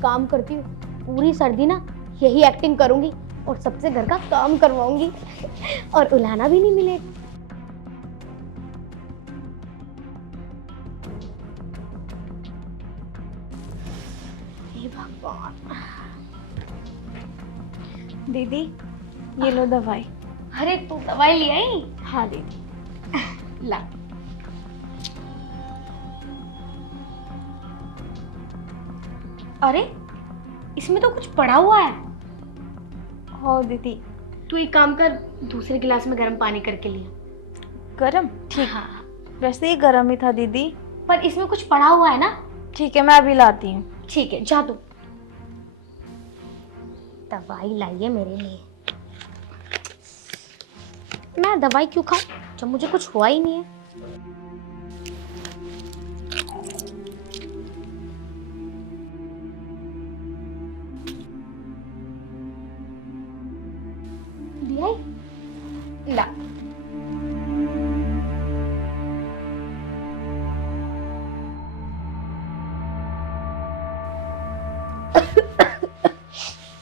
काम करती हूँ, पूरी सर्दी ना यही एक्टिंग करूंगी और सबसे घर का काम करवाऊंगी और उलाहना भी नहीं मिलेगा। हे भगवान। दीदी ये लो दवाई। अरे तू दवाई ले आई? हाँ दीदी। ला। अरे इसमें तो कुछ पड़ा हुआ है। हो दीदी। तू एक काम कर, दूसरे गिलास में गर्म पानी करके लिया। गरम? ठीक। हाँ, वैसे ही गरम ही था दीदी। पर इसमें कुछ पड़ा हुआ है ना। ठीक है मैं अभी लाती हूँ। ठीक है जा तू। दवाई लाइए मेरे लिए। मैं दवाई क्यों खाऊं जब मुझे कुछ हुआ ही नहीं है। दिया ही? ला।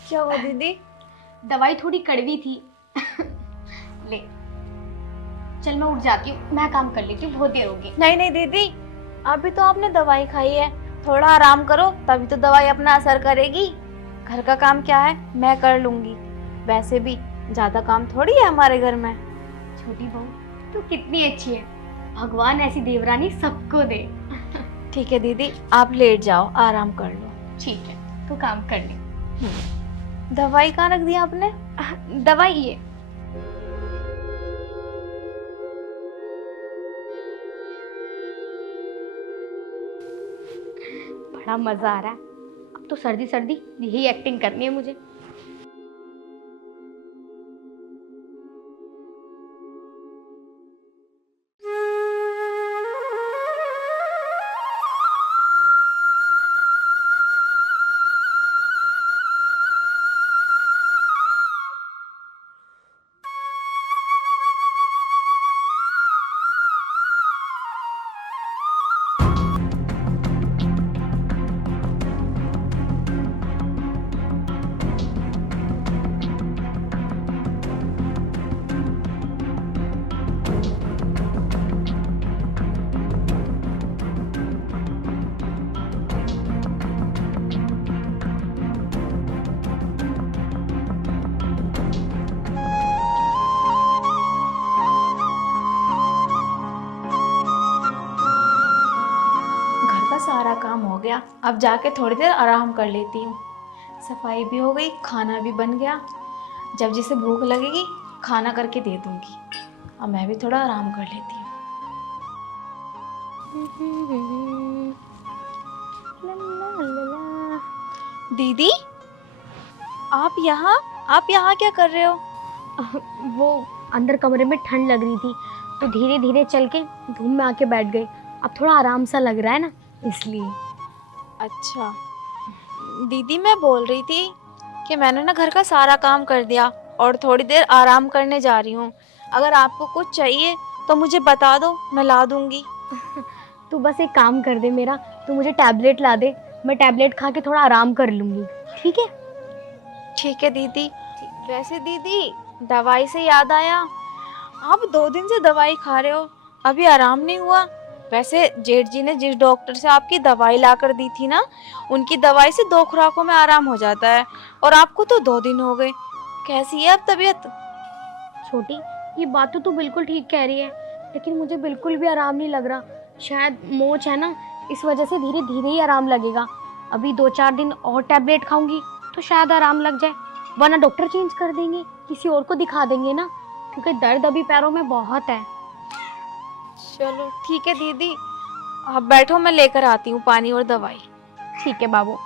क्या हुआ दीदी? दवाई थोड़ी कड़वी थी। ले चल मैं उठ जाती हूँ, मैं काम कर लेती हूँ, बहुत देर होगी। नहीं नहीं दीदी, अभी तो आपने दवाई खाई है, थोड़ा आराम करो तभी तो दवाई अपना असर करेगी। घर का काम क्या है मैं कर लूंगी, वैसे भी ज्यादा काम थोड़ी है हमारे घर में। छोटी बहू तू कितनी अच्छी है, भगवान ऐसी देवरानी सबको दे। ठीक है दीदी आप लेट जाओ, आराम कर लो। ठीक है तू काम कर ले। दवाई कहाँ रख दी आपने? दवाई ये। बड़ा मजा आ रहा है, अब तो सर्दी सर्दी यही एक्टिंग करनी है मुझे। सारा काम हो गया, अब जाके थोड़ी देर आराम कर लेती हूँ। सफाई भी हो गई, खाना भी बन गया। जब जिसे भूख लगेगी खाना करके दे दूंगी। अब मैं भी थोड़ा आराम कर लेती हूँ। दीदी आप यहाँ क्या कर रहे हो? वो अंदर कमरे में ठंड लग रही थी तो धीरे धीरे चल के धूप में आके बैठ गई। अब थोड़ा आराम सा लग रहा है ना, इसलिए। अच्छा दीदी मैं बोल रही थी कि मैंने ना घर का सारा काम कर दिया और थोड़ी देर आराम करने जा रही हूँ। अगर आपको कुछ चाहिए तो मुझे बता दो, मैं ला दूंगी। तू बस एक काम कर दे मेरा, तू मुझे टैबलेट ला दे, मैं टैबलेट खा के थोड़ा आराम कर लूँगी। ठीक है? ठीक है दीदी। वैसे दीदी दवाई से याद आया, आप 2 दिन से दवाई खा रहे हो, अभी आराम नहीं हुआ? वैसे जेठ जी ने जिस डॉक्टर से आपकी दवाई ला कर दी थी ना, उनकी दवाई से 2 खुराकों में आराम हो जाता है और आपको तो 2 दिन हो गए। कैसी है अब तबीयत? छोटी, ये बात तो तू बिल्कुल ठीक कह रही है, लेकिन मुझे बिल्कुल भी आराम नहीं लग रहा। शायद मोच है ना, इस वजह से धीरे धीरे ही आराम लगेगा। अभी 2-4 दिन और टैबलेट खाऊंगी तो शायद आराम लग जाए, वरना डॉक्टर चेंज कर देंगे, किसी और को दिखा देंगे ना, क्योंकि दर्द अभी पैरों में बहुत है। चलो ठीक है दीदी, आप बैठो, मैं लेकर आती हूँ पानी और दवाई। ठीक है बाबू,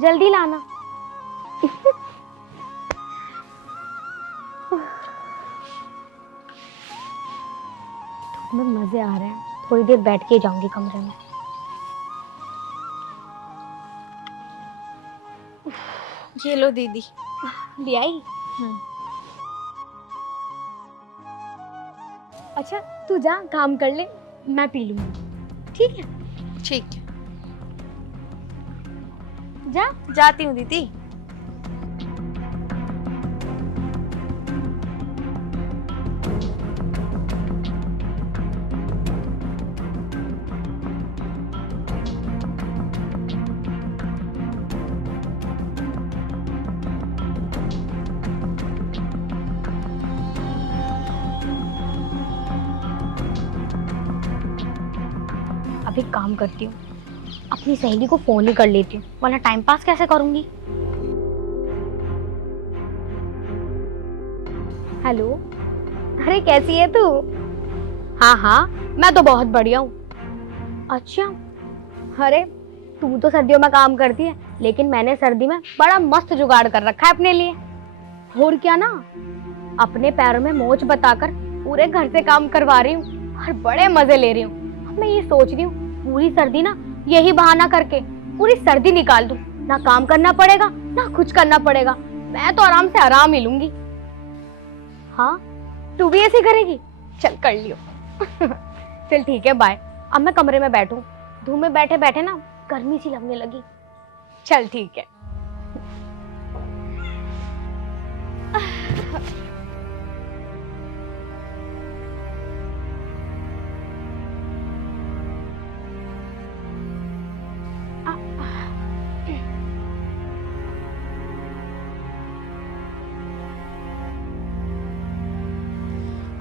जल्दी लाना। धूप में मजे आ रहे हैं, थोड़ी देर बैठ के जाऊंगी कमरे में। ये लो दीदी। ले आई? अच्छा तू जा काम कर ले, मैं पी लूंगी। ठीक है? ठीक है। जा। जाती हूँ दीदी। अब एक काम करती हूँ, अपनी सहेली को फोन ही कर लेती हूँ, वरना टाइम पास कैसे करूंगी। हेलो, अरे कैसी है तू? हाँ हाँ, मैं तो बहुत बढ़िया हूँ। अच्छा, अरे तू तो सर्दियों में काम करती है, लेकिन मैंने सर्दी में बड़ा मस्त जुगाड़ कर रखा है अपने लिए। और क्या ना, अपने पैरों में मोच बताकर पूरे घर से काम करवा रही हूँ और बड़े मजे ले रही हूँ। अब मैं ये सोच रही हूँ पूरी सर्दी ना यही बहाना करके पूरी सर्दी निकाल दूं, ना काम करना पड़ेगा ना कुछ करना पड़ेगा, मैं तो आराम से आराम ही लूंगी। हाँ, तू भी ऐसे करेगी? चल कर लियो। चल ठीक है, बाय। अब मैं कमरे में बैठूं, धूप में बैठे बैठे ना गर्मी सी लगने लगी। चल ठीक है।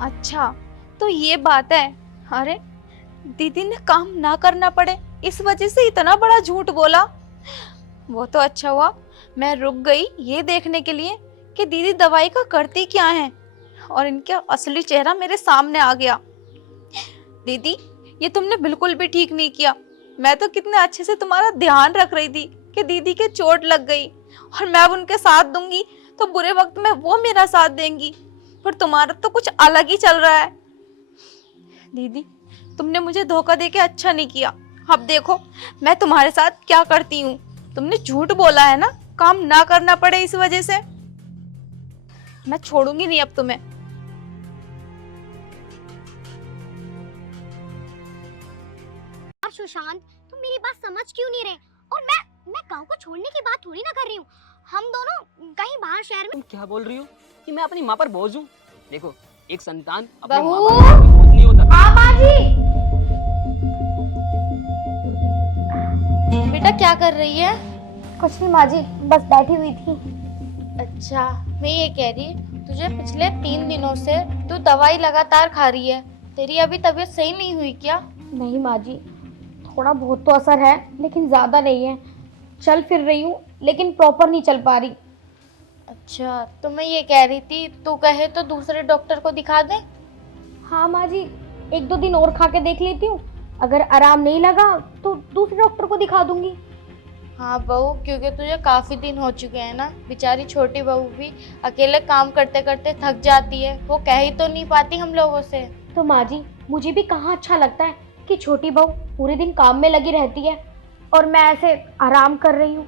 अच्छा, तो ये बात है। अरे दीदी ने काम ना करना पड़े इस वजह से इतना बड़ा झूठ बोला। वो तो अच्छा हुआ मैं रुक गई ये देखने के लिए कि दीदी दवाई का करती क्या है, और इनका असली चेहरा मेरे सामने आ गया। दीदी, ये तुमने बिल्कुल भी ठीक नहीं किया। मैं तो कितने अच्छे से तुम्हारा ध्यान रख रही थी कि दीदी के चोट लग गई और मैं अब उनके साथ दूंगी तो बुरे वक्त में वो मेरा साथ देंगी, पर तुम्हारा तो कुछ अलग ही चल रहा है। दीदी, तुमने मुझे धोखा देके अच्छा नहीं किया। अब देखो मैं तुम्हारे साथ क्या करती हूँ। तुमने झूठ बोला है ना, काम ना करना पड़े इस वजह से। मैं छोड़ूंगी नहीं अब तुम्हें। और सुशांत, तुम मेरी बात समझ क्यों नहीं रहे? और मैं गांव को छोड़ने की बात थोड़ी ना कर रही हूँ। हम दोनों कहीं बाहर शहर में। तुम क्या बोल रही हो कि मैं अपनी माँ पर बोझ हूँ? देखो, एक संतान अपनी माँ बहू! पर बोझ नहीं होता। माँ जी, बेटा क्या कर रही है? कुछ नहीं माँ जी, बस बैठी हुई थी। अच्छा, मैं ये कह रही, तुझे पिछले 3 दिनों से तू दवाई लगातार खा रही है, तेरी अभी तबीयत सही नहीं हुई क्या? नहीं माँ जी, थोड़ा बहुत तो असर है लेकिन ज़्यादा नहीं है। चल फिर रही हूँ लेकिन प्रॉपर नहीं चल पा रही। अच्छा, तो मैं ये कह रही थी तू कहे तो दूसरे डॉक्टर को दिखा दे। हाँ माँ जी, 1-2 दिन और खा के देख लेती हूँ, अगर आराम नहीं लगा तो दूसरे डॉक्टर को दिखा दूंगी। हाँ बहू, क्योंकि तुझे काफी दिन हो चुके हैं ना। बेचारी छोटी बहू भी अकेले काम करते करते थक जाती है, वो कह ही तो नहीं पाती हम लोगों से। तो माँ जी, मुझे भी कहाँ अच्छा लगता है कि छोटी बहू पूरे दिन काम में लगी रहती है और मैं ऐसे आराम कर रही हूँ।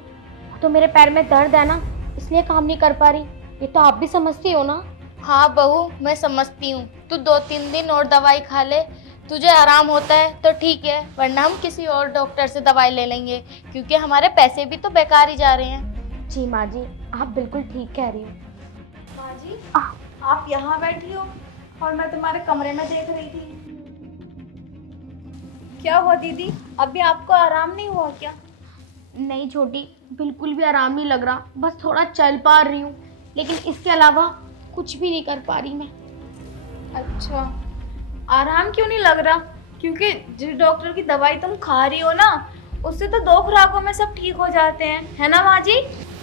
तो मेरे पैर में दर्द है ना, इसलिए काम नहीं कर पा रही। ये तो आप भी समझती हो ना। हाँ बहू, मैं समझती हूँ। तू 2-3 दिन और दवाई खा ले, तुझे आराम होता है तो ठीक है, वरना हम किसी और डॉक्टर से दवाई ले लेंगे, क्योंकि हमारे पैसे भी तो बेकार ही जा रहे हैं। जी माँ जी, आप बिल्कुल ठीक कह रही हो। माँ जी, आप यहाँ बैठी हो और मैं तुम्हारे कमरे में देख रही थी। क्या हुआ दीदी, अभी आपको आराम नहीं हुआ क्या? नहीं छोटी, बिल्कुल भी आराम नहीं लग रहा, बस थोड़ा चल पा रही हूँ, लेकिन इसके अलावा कुछ भी नहीं कर पा रही मैं। अच्छा, आराम क्यों नहीं लग रहा? क्योंकि जिस डॉक्टर की दवाई तुम खा रही हो ना, उससे तो 2 खुराकों में सब ठीक हो जाते हैं, है ना माँ जी?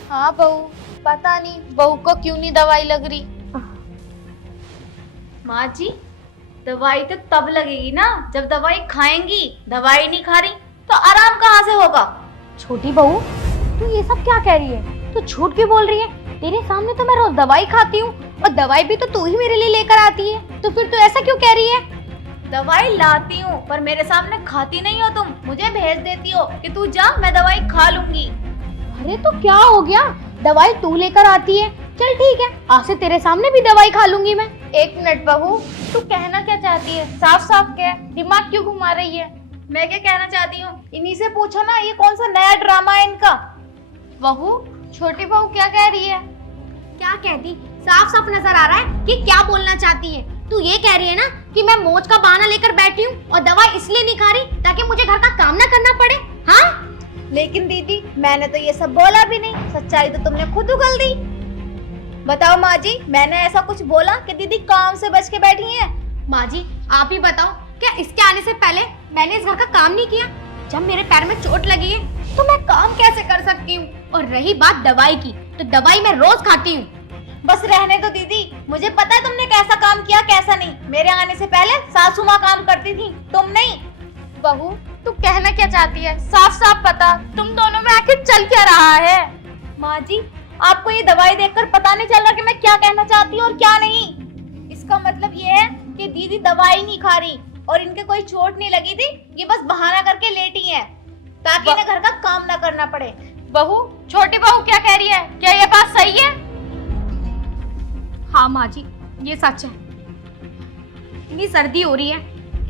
हाँ बहू, पता नहीं बहू को क्यों नहीं दवाई लग रही। माँ जी, दवाई तो तब लगेगी ना जब दवाई खाएंगी। दवाई नहीं खा रही तो आराम कहाँ से होगा? छोटी बहू, तू ये सब क्या कह रही है? तू झूठ क्यों बोल रही है? तेरे सामने तो मैं रोज दवाई खाती हूँ और दवाई भी तो तू ही मेरे लिए लेकर आती है, तो फिर तू ऐसा क्यों कह रही है? दवाई लाती हूँ पर मेरे सामने खाती नहीं हो तुम, मुझे भेज देती हो कि तू जा, मैं दवाई खा लूंगी। अरे तो क्या हो गया, दवाई तू लेकर आती है, चल ठीक है, आज से तेरे सामने भी दवाई खा लूंगी मैं। 1 मिनट बहू, तू कहना क्या चाहती है? साफ साफ कह, दिमाग क्यों घुमा रही है? मैं क्या कहना चाहती हूँ इन्हीं से पूछो ना, ये कौन सा नया ड्रामा है इनका? बहू, छोटी बहू क्या कह रही है? क्या कहती? साफ साफ नजर आ रहा है कि क्या बोलना चाहती है। तू ये कह रही है ना कि मैं मौज का बहाना लेकर बैठी हूँ और दवाई इसलिए नहीं खा रही ताकि मुझे घर का काम ना करना पड़े, हाँ? लेकिन दीदी मैंने तो ये सब बोला भी नहीं, सच्चाई तो तुमने खुद उगल दी। बताओ माँ जी, मैंने ऐसा कुछ बोला कि दीदी काम से बच के बैठी हैं? माँ जी आप ही बताओ, क्या इसके आने से पहले मैंने इस घर का काम नहीं किया? जब मेरे पैर में चोट लगी है तो मैं काम कैसे कर सकती हूँ? और रही बात दवाई की, तो दवाई मैं रोज खाती हूँ। बस रहने दो दीदी, मुझे पता है तुमने कैसा काम किया कैसा नहीं। मेरे आने से पहले सासू माँ काम करती थी, तुम नहीं। बहू तू कहना क्या चाहती है? साफ साफ बता, तुम दोनों में आखिर चल क्या रहा है? माँ जी आपको ये दवाई देखकर पता नहीं चल रहा कि मैं क्या कहना चाहती हूँ और क्या नहीं। इसका मतलब ये है कि दीदी दवाई नहीं खा रही और इनके कोई चोट नहीं लगी थी, ये बस बहाना करके लेटी हैं ताकि इन्हें घर का काम ना करना पड़े। बहू, छोटी बहू क्या कह रही है? क्या ये बात सही है? हाँ माँ जी, ये सच है। इतनी सर्दी हो रही है,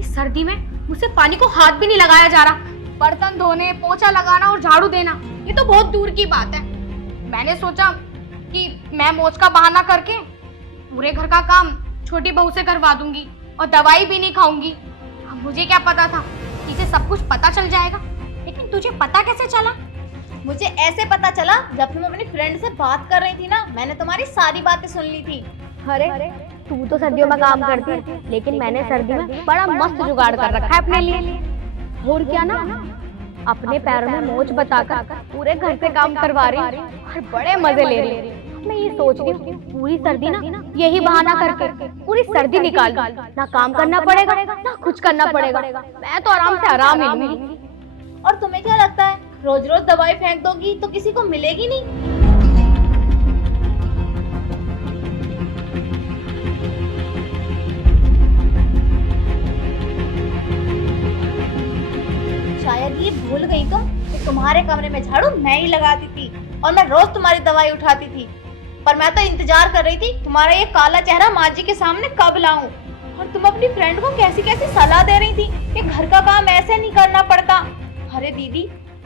इस सर्दी में मुझसे पानी को हाथ भी नहीं लगाया जा रहा। बर्तन धोने, पोछा लगाना और झाड़ू देना, ये तो बहुत दूर की बात है। मैंने सोचा कि मैं मौज का बहाना करके पूरे घर का काम छोटी बहू से करवा दूंगी और दवाई भी नहीं खाऊंगी। अब मुझे क्या पता था कि इसे सब कुछ पता चल जाएगा। लेकिन तुझे पता कैसे चला? मुझे ऐसे पता चला जब तुम अपनी फ्रेंड से बात कर रही थी ना, मैंने तुम्हारी सारी बातें सुन ली थी। अरे तू तो सर्दियों में काम करती है, लेकिन मैंने सर्दी में बड़ा मस्त जुगाड़ कर रखा है अपने लिए। और क्या ना, अपने पैरों में मोच बताकर पूरे घर से काम करवा रही और बड़े मजे ले रही। मैं ये सोच रही हूँ पूरी सर्दी ना यही बहाना करके पूरी सर्दी निकाल दूं। ना काम करना पड़ेगा ना कुछ करना पड़ेगा, मैं तो आराम से आराम ही लूंगी। और तुम्हें क्या लगता है रोज रोज दवाई फेंक दोगी तो किसी को मिलेगी नहीं? शायद ये भूल गई तुम कि तुम्हारे कमरे में झाड़ू मैं ही लगाती थी और मैं रोज तुम्हारी दवाई उठाती थी। पर मैं तो इंतजार कर रही थी तुम्हारा ये काला चेहरा माँ जी के सामने कब लाऊं। और तुम अपनी फ्रेंड को कैसी कैसी सलाह दे रही थी कि घर का काम ऐसे नहीं करना पड़ता। अरे दीदी,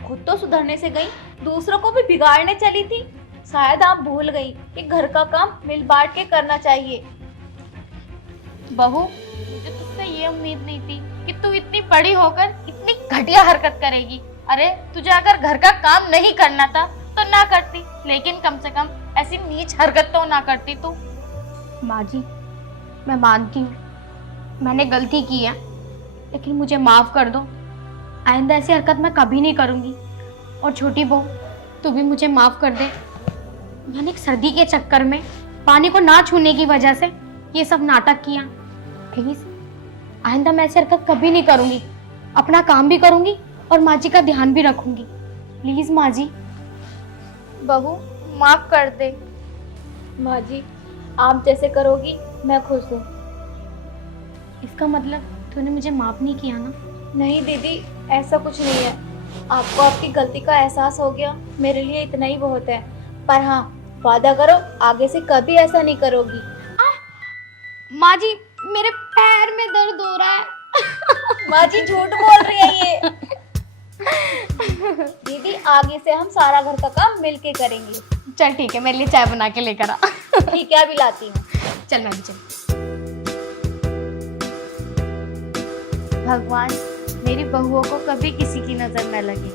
खुद तो सुधरने से गई, दूसरों को भी बिगाड़ने चली थी। शायद आप भूल गई कि घर का काम मिल बांट के करना चाहिए। बहू, मुझे तुझसे ये उम्मीद नहीं थी कि तू इतनी बड़ी होकर इतनी घटिया हरकत करेगी। अरे तुझे अगर घर का काम नहीं करना था तो ना करती, लेकिन कम से कम ऐसी नीच हरकत तो ना करती तू। माँ जी, मैं मानती हूँ मैंने गलती की है, लेकिन मुझे माफ कर दो। आइंदा ऐसी हरकत मैं कभी नहीं करूँगी। और छोटी बहू, तू भी मुझे माफ कर दे। मैंने एक सर्दी के चक्कर में पानी को ना छूने की वजह से ये सब नाटक किया। प्लीज आइंदा मैं ऐसी हरकत कभी नहीं करूँगी। अपना काम भी करूँगी और माँ जी का ध्यान भी रखूँगी। प्लीज माँ जी। बहू माफ कर दे। माँ जी, आप जैसे करोगी मैं खुश हूँ। इसका मतलब तूने मुझे माफ नहीं किया ना? नहीं दीदी, ऐसा कुछ नहीं है। आपको आपकी गलती का एहसास हो गया, मेरे लिए इतना ही बहुत है। पर हाँ, वादा करो आगे से कभी ऐसा नहीं करोगी। माँ जी, मेरे पैर में दर्द हो रहा है। माँ जी झूठ बोल रही है ये। दीदी, आगे से हम सारा घर का काम मिलके करेंगे। चल ठीक है, मेरे लिए चाय बना के लेकर आ। ठीक है, अभी लाती हूँ। चल मैं भी चल। भगवान, मेरी बहुओं को कभी किसी की नजर न लगे।